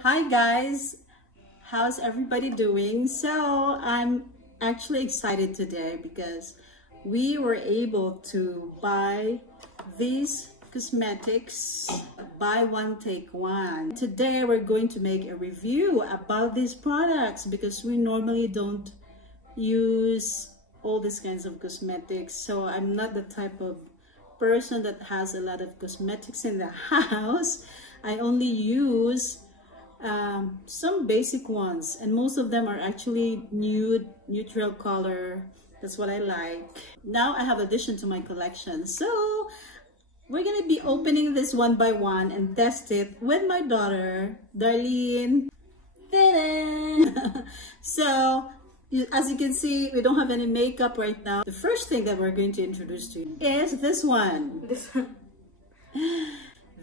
Hi guys, how's everybody doing? So I'm actually excited today because we were able to buy these cosmetics, buy one take one. Today we're going to make a review about these products because we normally don't use all these kinds of cosmetics. So I'm not the type of person that has a lot of cosmetics in the house. I only use some basic ones, and most of them are actually nude, neutral color. That's what I like. Now I have addition to my collection, so we're gonna be opening this one by one and test it with my daughter Darlene. So as you can see, we don't have any makeup right now. The first thing that we're going to introduce to you is this one.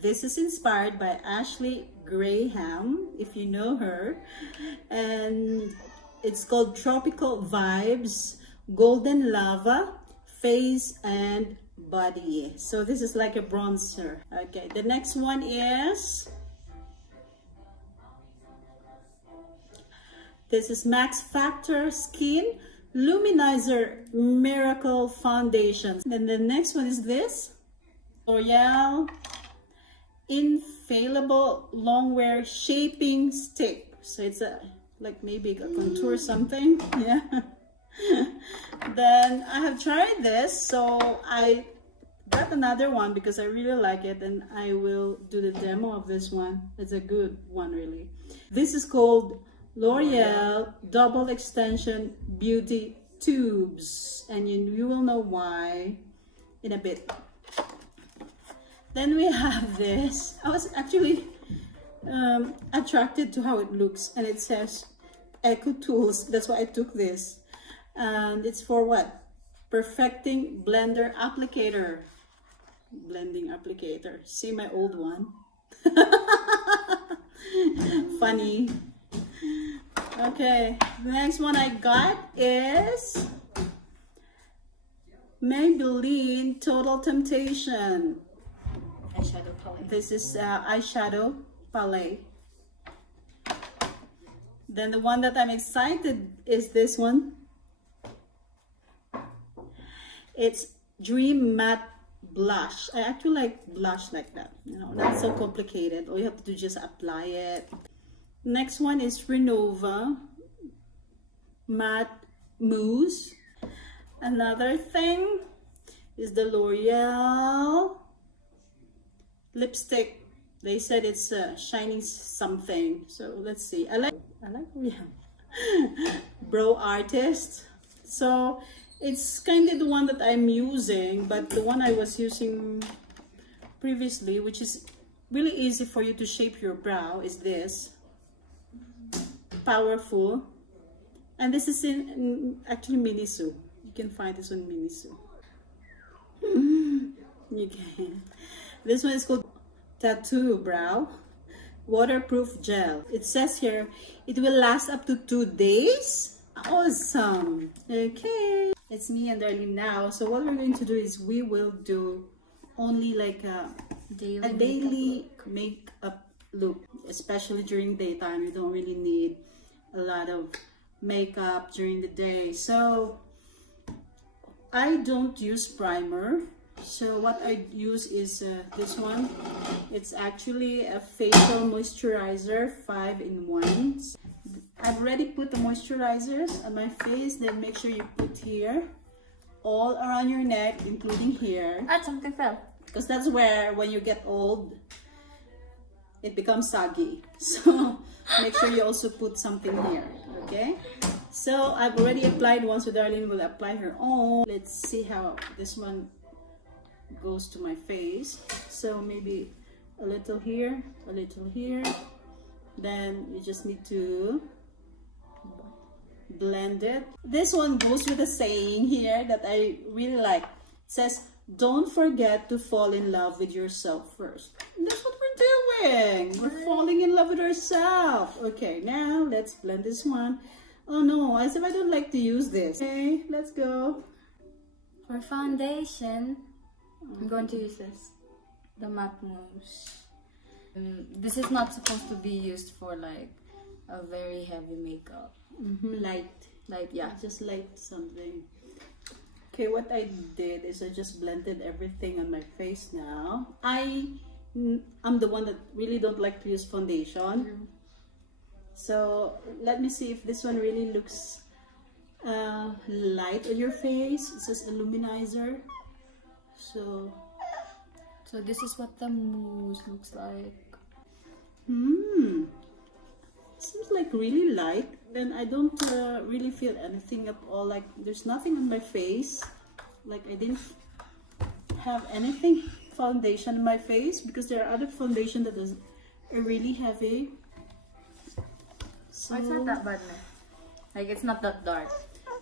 This is inspired by Ashley Graham, if you know her, and it's called Tropical Vibes Golden Lava Face and Body. So this is like a bronzer. Okay, the next one is this is Max Factor Skin Luminizer Miracle Foundation. Then the next one is this L'Oreal Infallible Longwear Shaping Stick. So it's a like maybe a contour something. Yeah. Then I have tried this, so I got another one because I really like it, and I will do the demo of this one. It's a good one, really. This is called L'Oreal Double Extension Beauty Tubes, and you will know why in a bit. Then we have this. I was actually attracted to how it looks, and it says Eco Tools. That's why I took this. And it's for what? Perfecting Blender Applicator. Blending applicator. See my old one? Funny. Okay, the next one I got is Maybelline Total Temptation. Eyeshadow palette. This is eyeshadow palette. Then the one that I'm excited is this one. It's Dream Matte Blush. I actually like blush like that, you know, not so complicated. All you have to do is just apply it. Next one is Renova Matte Mousse. Another thing is the L'Oreal lipstick. They said it's shining something, so let's see. I like Brow Artist. So it's kind of the one that I'm using, but the one I was using previously, which is really easy for you to shape your brow, is this Powerful. And this is in actually Miniso. You can find this on Miniso. You can. This one is called Tattoo Brow Waterproof Gel. It says here it will last up to 2 days. Awesome. Okay, it's me and Darlene now. So what we're going to do is we will do only like a daily makeup look, especially during daytime. You don't really need a lot of makeup during the day. So I don't use primer. So what I use is this one. It's actually a facial moisturizer 5-in-1. I've already put the moisturizers on my face. Then make sure you put here, all around your neck, including here. Ah, something fell. Because that's where, when you get old, it becomes saggy. So make sure you also put something here, okay? So I've already applied one, so Darlene will apply her own. Let's see how this one goes to my face. So maybe a little here, a little here. Then you just need to blend it. This one goes with a saying here that I really like. It says, don't forget to fall in love with yourself first. And that's what we're doing. We're falling in love with ourselves. Okay, now let's blend this one. Oh no, as if I don't like to use this. Okay, let's go. For foundation, I'm going to use this, the Matte Mousse. This is not supposed to be used for like a very heavy makeup. Light. Like, yeah. Just light something. Okay, what I did is I just blended everything on my face now. I'm the one that really don't like to use foundation. So let me see if this one really looks light on your face. It says illuminizer. So this is what the mousse looks like. Seems like really light. Then I don't really feel anything at all. Like there's nothing on my face. Like I didn't have anything foundation in my face, because there are other foundation that is really heavy. So It's not that bad, man. Like, it's not that dark.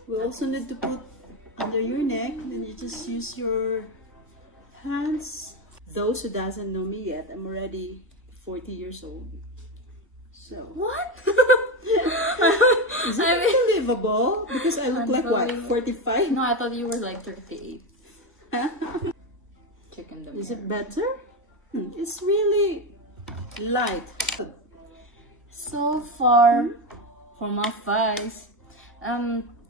we also need to put under your neck. Then you just use your hands. Those who doesn't know me yet, I'm already 40 years old. So What? is it unbelievable? Because I look like what, 45? No, I thought you were like 38. Chicken the Is it better? It's really light. So far, for my face,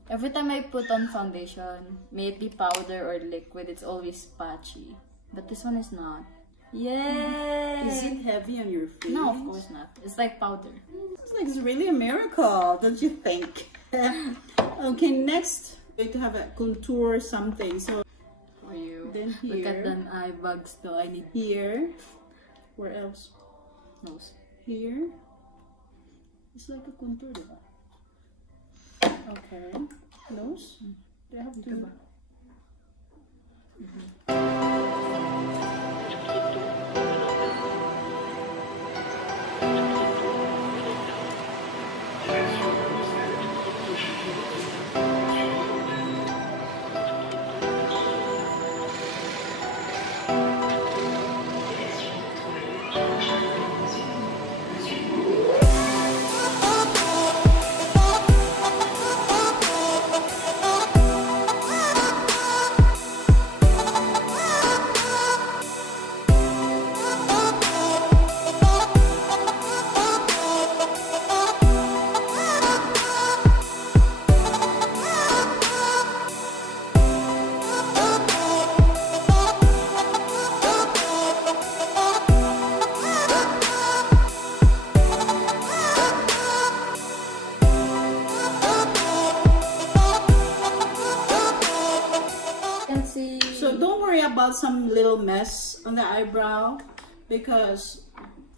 every time I put on foundation, may it be powder or liquid, it's always patchy. But this one is not. Yay! Is it heavy on your face? No, of course not. It's like powder. It's like it's really a miracle, don't you think? Okay, next we're going to have a contour or something. So For you. then Look at here, them eye bugs though. I need here, where else? nose. Here. It's like a contour, diba? Okay. Nose. Do I have to? About some little mess on the eyebrow, because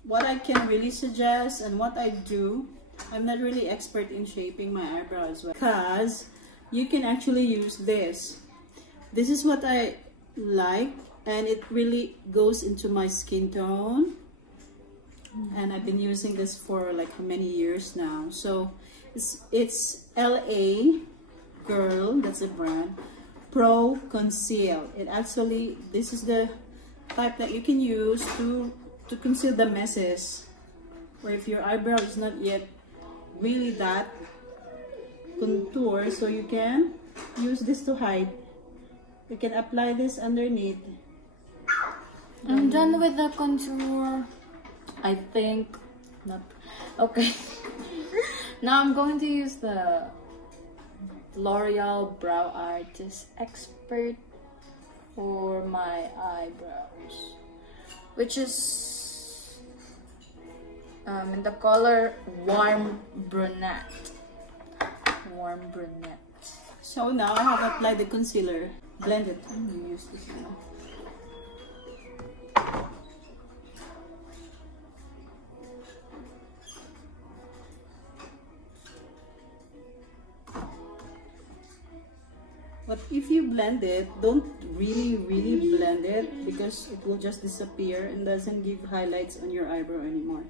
what I can really suggest and what I do, I'm not really expert in shaping my eyebrow as well, because you can actually use this. This is what I like, and it really goes into my skin tone, and I've been using this for like how many years now. So it's LA Girl, that's a brand. Pro Conceal. It actually, this is the type that you can use to conceal the messes, or if your eyebrow is not yet really that contour, so you can use this to hide. You can apply this underneath. I'm done with the contour. I think not. Okay. Now I'm going to use the L'Oreal Brow Artist Expert for my eyebrows, which is in the color Warm Brunette. Warm Brunette. So now I have applied the concealer. Blend it. I'm gonna use this now. But if you blend it, don't really blend it, because it will just disappear and doesn't give highlights on your eyebrow anymore.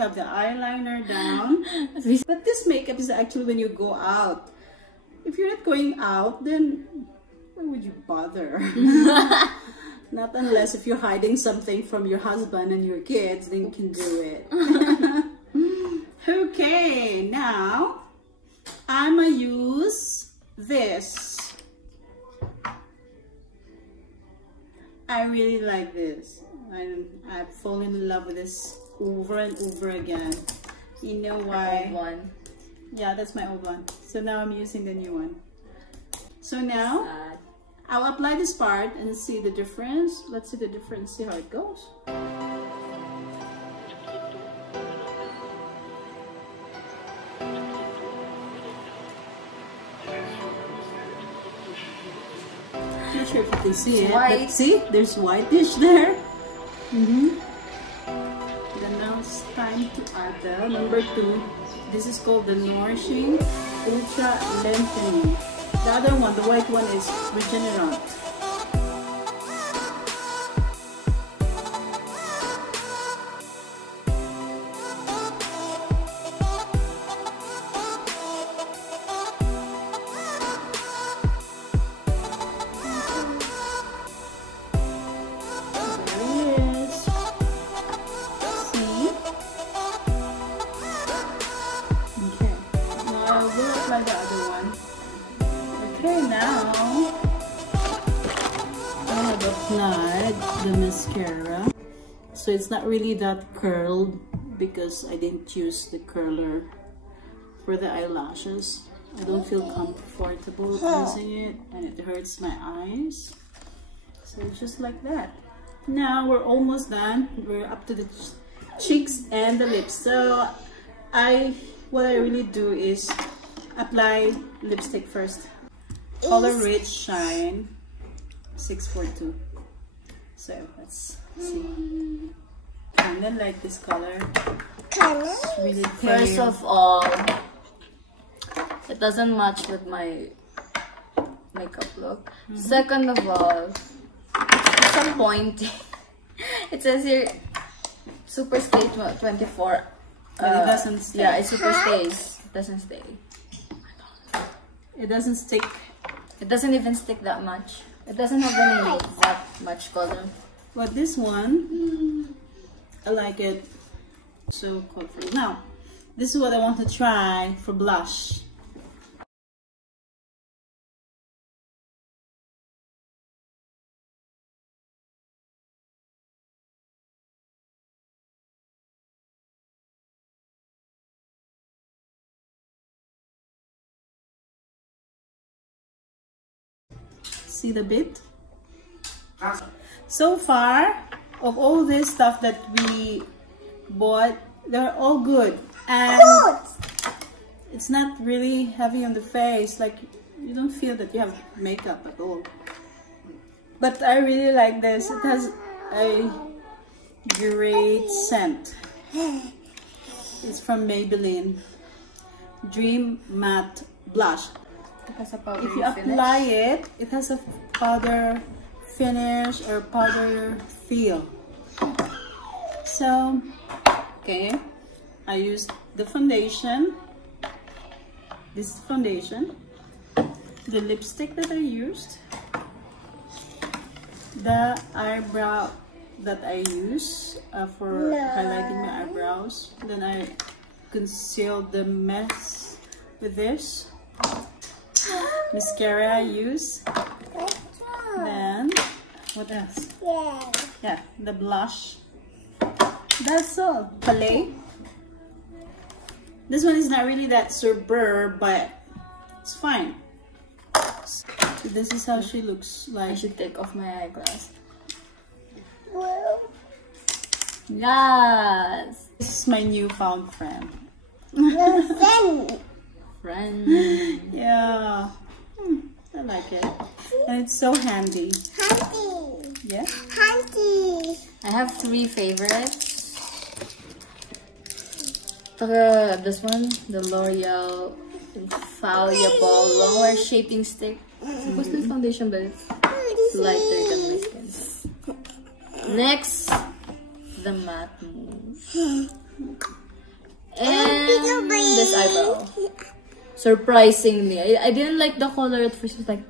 have the eyeliner down. But this makeup is actually when you go out. If you're not going out, then why would you bother? Not unless if you're hiding something from your husband and your kids, then you can do it. Okay, now I'm gonna use this. I really like this. I've fallen in love with this over and over again. You know why? Old one. Yeah, that's my old one. So now I'm using the new one. So now I'll apply this part and see the difference. Let's see the difference, see how it goes. Not sure if you can see it, white. but see, there's whitish there. Then now it's time to add the number 2. This is called the Nourishing Ultra Lengthening. The other one, the white one, is Regenerant. Okay, now I have applied the mascara. So it's not really that curled because I didn't use the curler for the eyelashes. I don't feel comfortable using it and it hurts my eyes. So it's just like that. Now we're almost done. We're up to the cheeks and the lips. So what I really do is apply lipstick first. Color Rich Shine 642. So let's see. And then like this color. It's really pale. First of all, it doesn't match with my makeup look. Second of all, it's some pointing. It says here Super Stay 24. But it doesn't stay. Yeah, it super stays. It doesn't stay. It doesn't stick. It doesn't even stick that much. It doesn't have any that much color. But this one, I like it. So colorful. Now, this is what I want to try for blush. See the bit? So far, of all this stuff that we bought, they're all good. And it's not really heavy on the face. Like, you don't feel that you have makeup at all. But I really like this. It has a great scent. It's from Maybelline Dream Matte Blush. If you apply it, it has a powder finish or powder feel. So, okay, I used the foundation. This is foundation. The lipstick that I used. The eyebrow that I use for highlighting my eyebrows. Then I concealed the mess with this. Mascara I use. Then, what else? Yeah, the blush. That's all. Palette. This one is not really that superb, but it's fine. So this is how she looks like. I should take off my eyeglass. Yes! This is my newfound friend. Friend. Yeah. I like it. And it's so handy. Yeah? I have 3 favorites. This one, the L'Oreal Infallible Longwear Shaping Stick. What's this foundation, but it's lighter than my skin. Next, the Matte Mousse. And this eyebrow. Surprisingly, I didn't like the color at first. I was like,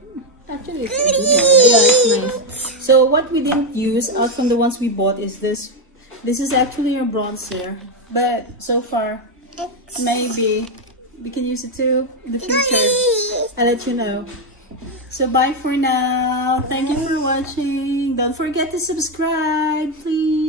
actually, it's good. Yeah, it's nice. So what we didn't use out from the ones we bought is this. This is actually a bronzer, but so far, maybe we can use it too in the future. I'll let you know. So bye for now. Thank you for watching. Don't forget to subscribe, please.